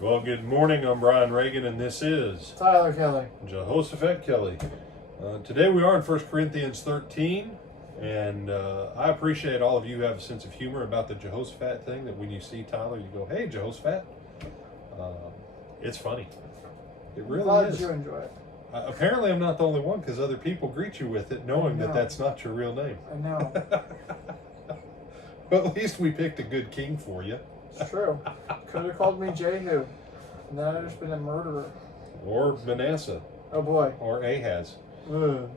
Well, good morning. I'm Brian Reagan, and this is Tyler Kelly. Jehoshaphat Kelly. Today we are in 1 Corinthians 13, and I appreciate all of you who have a sense of humor about the Jehoshaphat thing, that when you see Tyler, you go, "Hey, Jehoshaphat." It's funny. It really Glad is. you enjoy it. Apparently, I'm not the only one, because other people greet you with it, knowing that that's not your real name. I know. Well, at least we picked a good king for you. It's true. Could have called me Jehu, and then I'd just been a murderer. Or Manasseh. Oh boy. Or Ahaz. Ugh.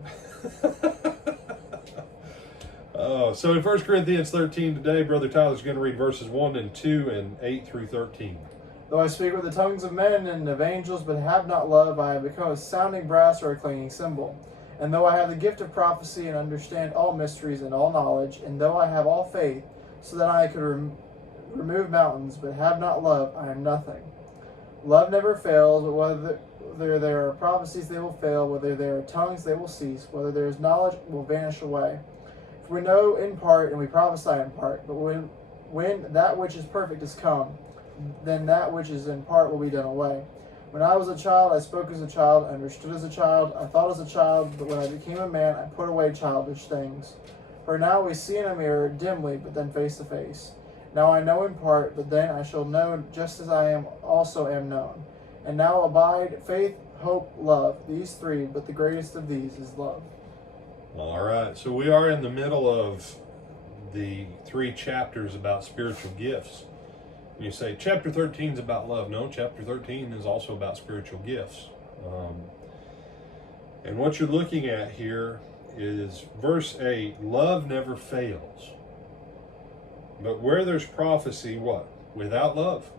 So in 1 Corinthians 13 today, Brother Tyler's going to read verses 1 and 2 and 8 through 13. Though I speak with the tongues of men and of angels, but have not love, I have become a sounding brass or a clanging cymbal. And though I have the gift of prophecy and understand all mysteries and all knowledge, and though I have all faith, so that I could remove mountains, but have not love, I am nothing. Love never fails, but whether there are prophecies, they will fail. Whether there are tongues, they will cease. Whether there is knowledge, it will vanish away. For we know in part, and we prophesy in part. But when that which is perfect is come, then that which is in part will be done away. When I was a child, I spoke as a child, I understood as a child, I thought as a child, but when I became a man, I put away childish things. For now we see in a mirror dimly, but then face to face. Now I know in part, but then I shall know just as I also am known. And now abide faith, hope, love, these three, but the greatest of these is love. All right, so we are in the middle of the 3 chapters about spiritual gifts. You say, chapter 13 is about love. No, chapter 13 is also about spiritual gifts. And what you're looking at here is verse 8, love never fails. But where there's prophecy, what? Without love,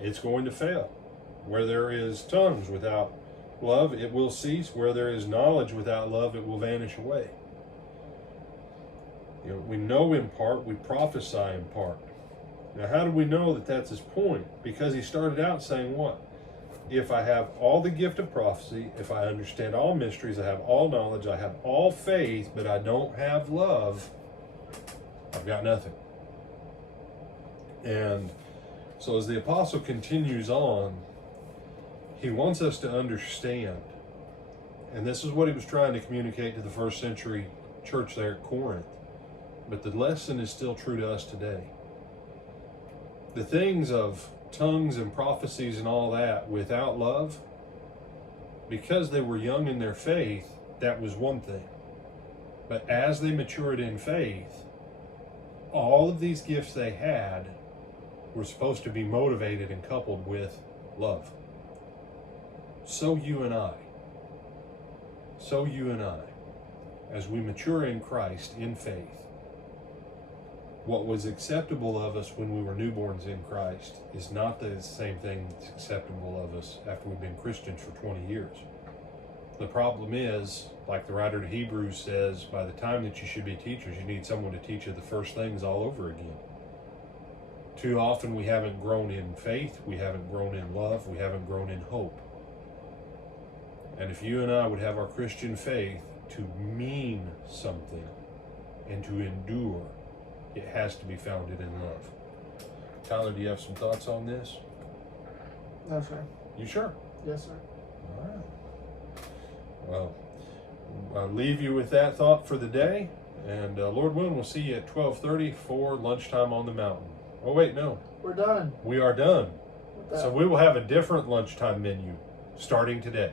it's going to fail. Where there is tongues without love, it will cease. Where there is knowledge without love, it will vanish away. We know in part, we prophesy in part. Now, how do we know that that's his point? Because he started out saying what? If I have all the gift of prophecy, if I understand all mysteries, I have all knowledge, I have all faith, but I don't have love, I've got nothing. And so as the apostle continues on, he wants us to understand, and this is what he was trying to communicate to the first century church there at Corinth, but the lesson is still true to us today. The things of tongues and prophecies and all that without love, because they were young in their faith, that was one thing. But as they matured in faith, all of these gifts they had were supposed to be motivated and coupled with love. So you and I, as we mature in Christ in faith, what was acceptable of us when we were newborns in Christ is not the same thing that's acceptable of us after we've been Christians for 20 years. The problem is, like the writer to Hebrews says, by the time that you should be teachers, you need someone to teach you the first things all over again. Too often we haven't grown in faith, we haven't grown in love, we haven't grown in hope. And if you and I would have our Christian faith to mean something and to endure, it has to be founded in love. Tyler, do you have some thoughts on this? No, sir. You sure? Yes, sir. All right. Well, I'll leave you with that thought for the day. And Lord willing, we'll see you at 12:30 for lunchtime on the mountain. Oh, wait, no. We're done. We are done. With that. So we will have a different lunchtime menu starting today.